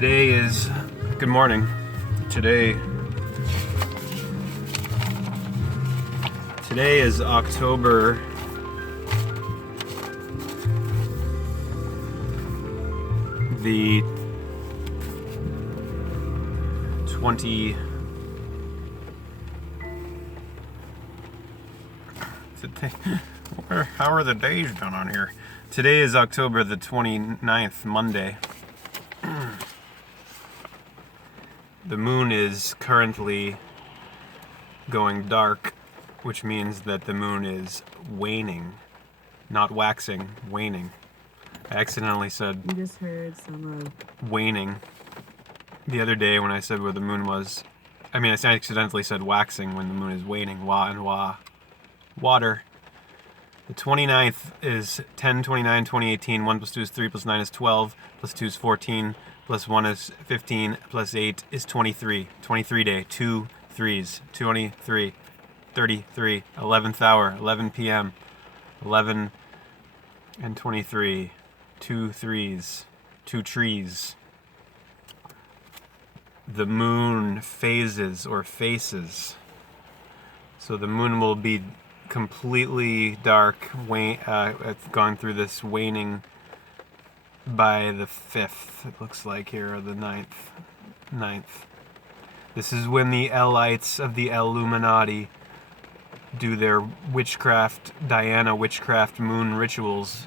Today is, good morning. Today is October the 20. How are the days done on here? Today is October the 29th, Monday. The moon is currently going dark, which means that the moon is waning. Not waxing, waning. I accidentally said You just heard some waning the other day when I said where the moon was. I accidentally said waxing when the moon is waning. Wah and wah. Water. The 29th is 10/29/2018. 1 plus 2 is 3 plus 9 is 12 plus 2 is 14 plus 1 is 15 plus 8 is 23. 23 day. 2 3s. 23. 33. 11th hour. 11 p.m. 11 and 23. 2 3s. 2 trees. The moon phases or faces. So the moon will be completely dark, it's gone through this waning by the 5th, it looks like here, or the 9th. This is when the Elites of the Illuminati do their witchcraft, Diana witchcraft moon rituals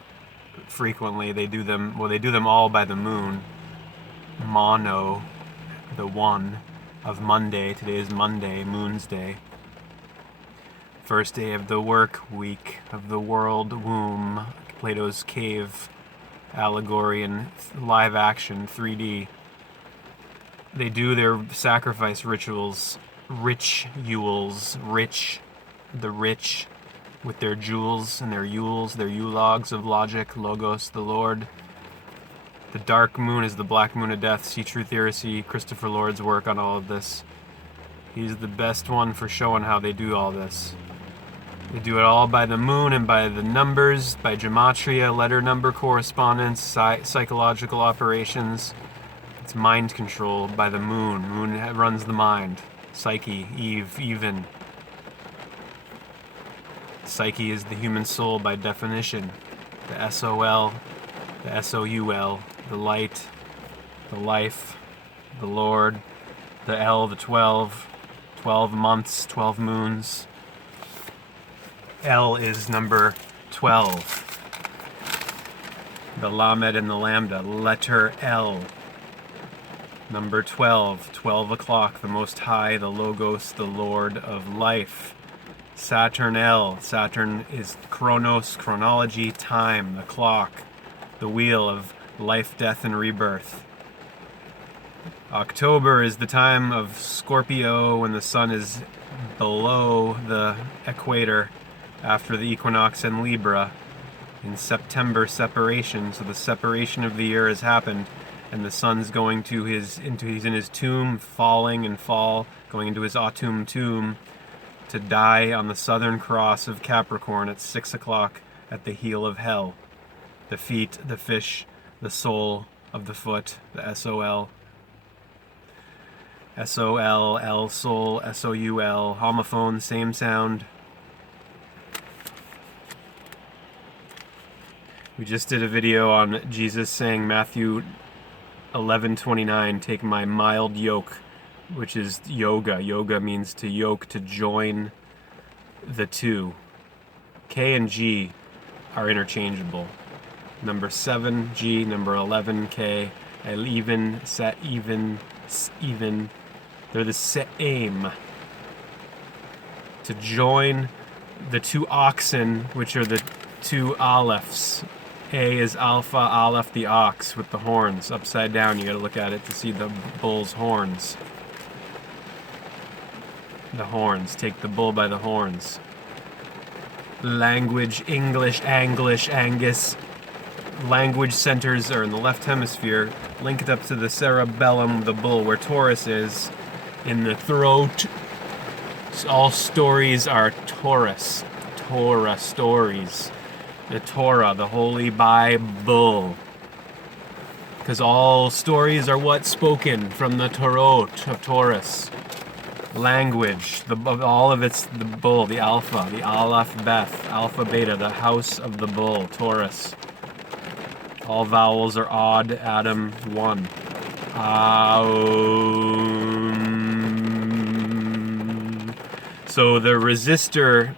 frequently. They do them all by the moon. Mono, the one of Monday. Today is Monday, Moon's Day. First day of the work week of the world womb. Plato's cave allegory in live action 3D. They do their sacrifice rituals, the rich with their jewels and their yules, their eulogs of logic, logos, the Lord. The dark moon is the black moon of death. See True Theory, Christopher Lord's work on all of this. He's the best one for showing how they do all this. They do it all by the moon and by the numbers, by gematria, letter number correspondence, psychological operations. It's mind control by the moon. Moon runs the mind. Psyche, Eve, even. Psyche is the human soul by definition. The S-O-L, the S-O-U-L, the light, the life, the Lord, the L, the 12, 12 months, 12 moons. L is number 12. The Lamed and the Lambda. Letter L. Number 12. 12 o'clock. The Most High, the Logos, the Lord of Life. Saturn L. Saturn is Chronos, chronology, time, the clock. The wheel of life, death, and rebirth. October is the time of Scorpio when the sun is below the equator. After the equinox in Libra, in September separation, so the separation of the year has happened, and the sun's going to he's in his tomb, falling and going into his autumn tomb to die on the southern cross of Capricorn at 6 o'clock at the heel of hell. The feet, the fish, the sole of the foot, the S-O-L. S-O-L, L, soul, S-O-U-L, homophone, same sound. We just did a video on Jesus saying Mat-thew 11:29, take my mild yoke, which is yoga. Yoga means to yoke, to join the two. K and G are interchangeable. Number 7, G, number 11, K. Even, set, even, even. They're the same. To join the two oxen, which are the two alephs. A is alpha, aleph, the ox with the horns. Upside down, you gotta look at it to see the bull's horns. The horns. Take the bull by the horns. Language, English, Anglish, Angus. Language centers are in the left hemisphere, linked up to the cerebellum of the bull, where Taurus is, in the throat. All stories are Taurus. Torah stories. The Torah, the Holy Bible. Because all stories are what's spoken from the Torah of Taurus. Language, all of it's the bull, the alpha, the aleph, beth, alpha, beta, the house of the bull, Taurus. All vowels are odd, Adam, 1. So the resistance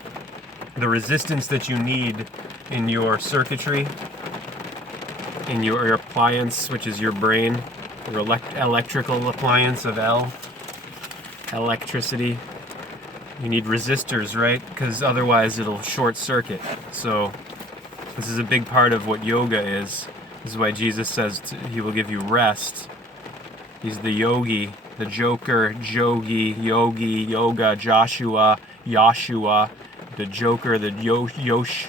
that you need in your circuitry, in your appliance, which is your brain, your electrical appliance of L, electricity, you need resistors, right? Because otherwise it'll short circuit. So this is a big part of what yoga is. This is why Jesus says he will give you rest. He's the yogi, the joker, jogi, yogi, yoga, Joshua, Yashua, the joker, the yosh,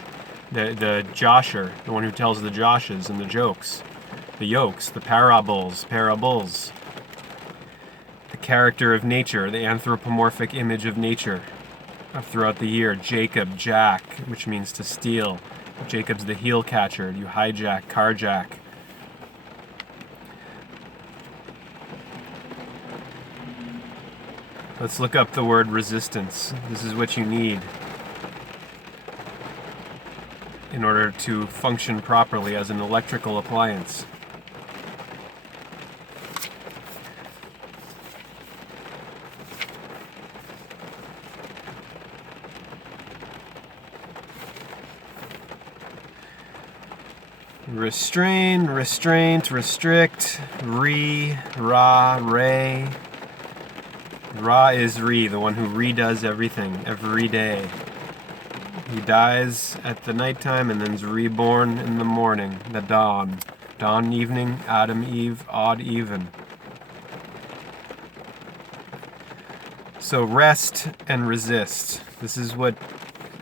the josher, the one who tells the joshes and the jokes, the yokes, the parables, the character of nature, the anthropomorphic image of nature throughout the year. Jacob, Jack, which means to steal. Jacob's the heel catcher. You hijack, carjack. Let's look up the word resistance. This is what you need in order to function properly as an electrical appliance. Restrain, restraint, restrict, ra, re. Ra is re, the one who redoes everything every day. He dies at the nighttime and then is reborn in the morning, the dawn. Dawn, evening, Adam, Eve, odd, even. So rest and resist. This is what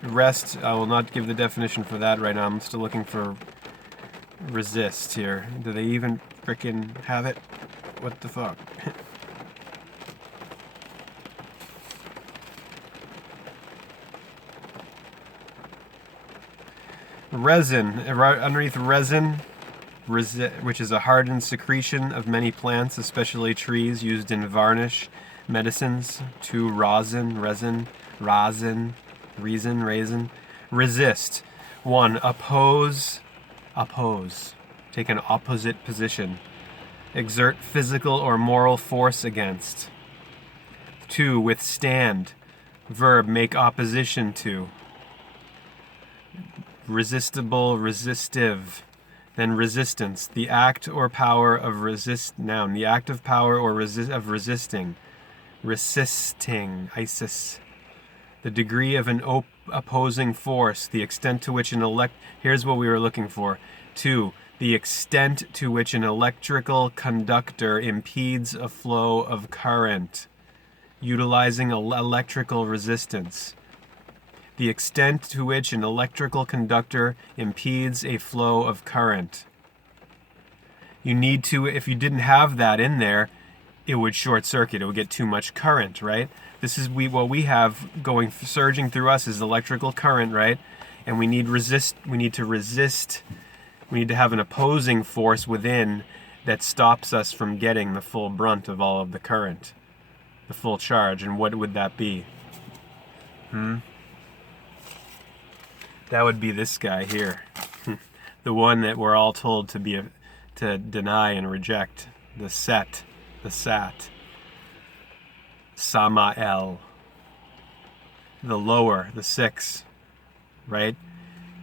rest, I will not give the definition for that right now. I'm still looking for resist here. Do they even frickin' have it? What the fuck? Resin, underneath resin, which is a hardened secretion of many plants, especially trees, used in varnish, medicines. 2, rosin, resin, raisin. Resist. 1, oppose. Take an opposite position. Exert physical or moral force against. 2, withstand. Verb, make opposition to. Resistible, resistive. Then resistance, the act or power of noun, the act of power or of resisting. Resisting, Isis. The degree of an opposing force, the extent to which here's what we were looking for. 2, the extent to which an electrical conductor impedes a flow of current, utilizing electrical resistance. The extent to which an electrical conductor impedes a flow of current. You need to, if you didn't have that in there, it would short circuit. It would get too much current, right? This is what we have surging through us is electrical current, right? And we need to resist. We need to have an opposing force within that stops us from getting the full brunt of all of the current, the full charge. And what would that be? That would be this guy here. The one that we're all told to deny and reject. The sat. Samael. The lower, the 6, right?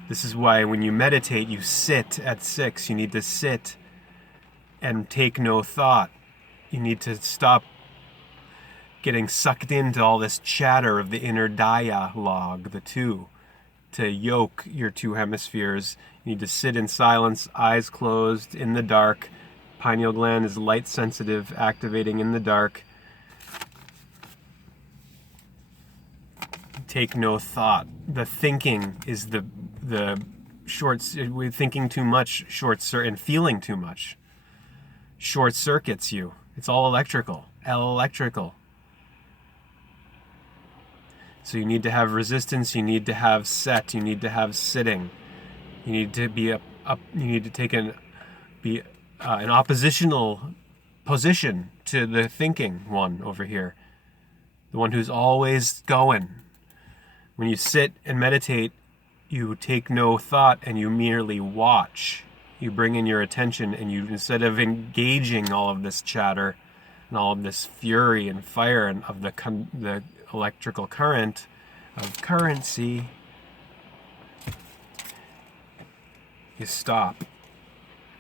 This is why when you meditate, you sit at 6. You need to sit and take no thought. You need to stop getting sucked into all this chatter of the inner dialogue, the 2. To yoke your 2 hemispheres, you need to sit in silence, eyes closed, in the dark. Pineal gland is light sensitive, activating in the dark. Take no thought. The thinking is the thinking too much, and feeling too much short circuits you. It's all electrical. So you need to have resistance, you need to have set, you need to have sitting. You need to be an oppositional position to the thinking one over here, the one who's always going. When you sit and meditate, you take no thought and you merely watch. You bring in your attention, and you, instead of engaging all of this chatter and all of this fury and fire and of the electrical current of currency, you stop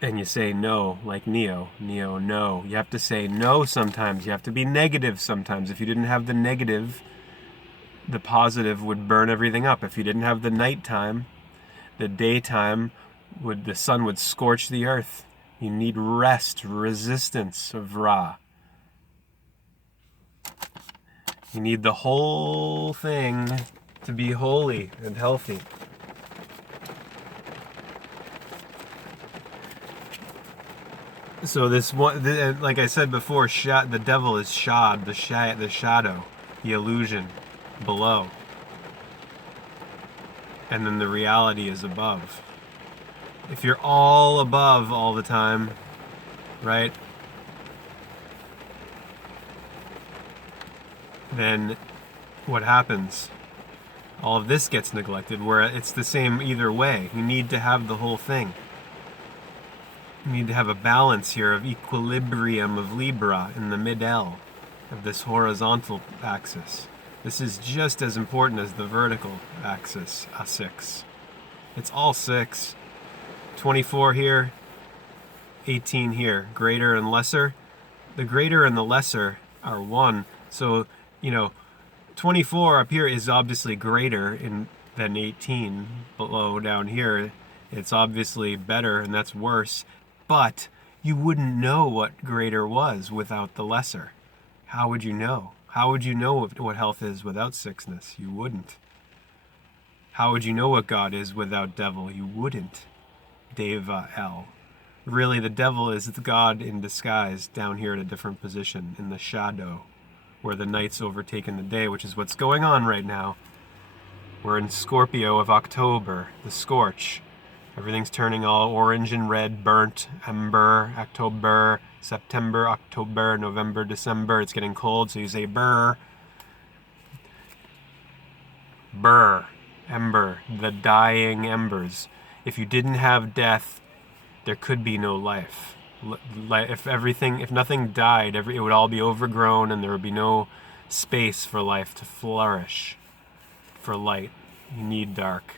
and you say no, like Neo, no. You have to say no sometimes. You have to be negative sometimes. If you didn't have the negative, the positive would burn everything up. If you didn't have the nighttime, the daytime, the sun would scorch the earth. You need rest, resistance of Ra. You need the whole thing to be holy and healthy. So this one, like I said before, the devil is shad, the shadow, the illusion below. And then the reality is above. If you're all above all the time, right? Then what happens? All of this gets neglected, where it's the same either way. You need to have the whole thing. You need to have a balance here of equilibrium of Libra in the mid-L of this horizontal axis. This is just as important as the vertical axis, a 6. It's all 6. 24 here, 18 here. Greater and lesser. The greater and the lesser are 1. So, 24 up here is obviously greater than 18 below down here. It's obviously better, and that's worse. But you wouldn't know what greater was without the lesser. How would you know? How would you know what health is without sickness? You wouldn't. How would you know what God is without devil? You wouldn't. Deva El. Really, the devil is the God in disguise down here at a different position in the shadow, where the night's overtaken the day, which is what's going on right now. We're in Scorpio of October, the scorch. Everything's turning all orange and red, burnt, ember, October, September, October, November, December. It's getting cold, so you say burr. Burr, ember, the dying embers. If you didn't have death, there could be no life. If nothing died, it would all be overgrown, and there would be no space for life to flourish. For light, you need dark.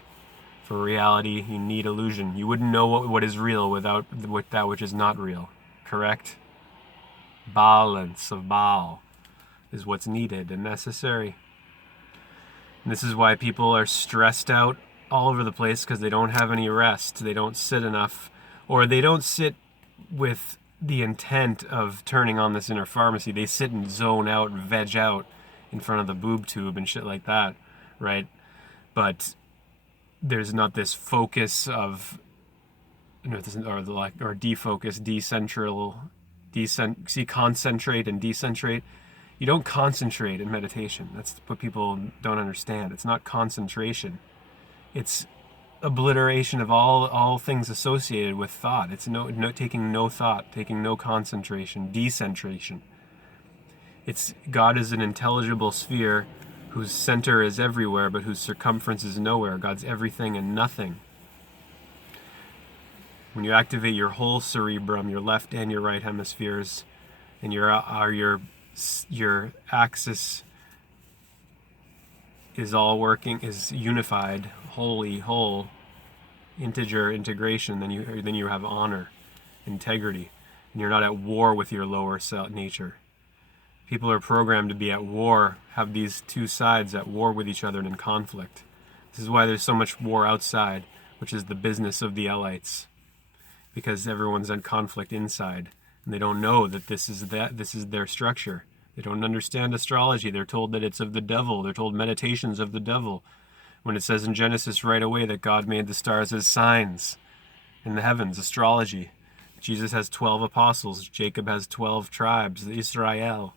For reality, you need illusion. You wouldn't know what is real with that which is not real. Correct? Balance of Baal is what's needed and necessary. And this is why people are stressed out all over the place, because they don't have any rest. They don't sit enough, or they don't sit with the intent of turning on this inner pharmacy. They sit and zone out and veg out in front of the boob tube and shit like that, right? But there's not this focus of, or defocus, concentrate and decentrate. You don't concentrate in meditation. That's what people don't understand. It's not concentration. It's obliteration of all things associated with thought. It's taking no thought, taking no concentration, decentration. It's God is an intelligible sphere whose center is everywhere, but whose circumference is nowhere. God's everything and nothing. When you activate your whole cerebrum, your left and your right hemispheres, and your axis is all working, is unified, wholly whole, integer integration, then you have honor, integrity, and you're not at war with your lower nature. People are programmed to be at war, have these two sides at war with each other and in conflict. This is why there's so much war outside, which is the business of the Elites, because everyone's in conflict inside, and they don't know that this is their structure. They don't understand astrology. They're told that it's of the devil. They're told meditations of the devil, when it says in Genesis right away that God made the stars as signs in the heavens, astrology. Jesus has 12 apostles. Jacob has 12 tribes, Israel.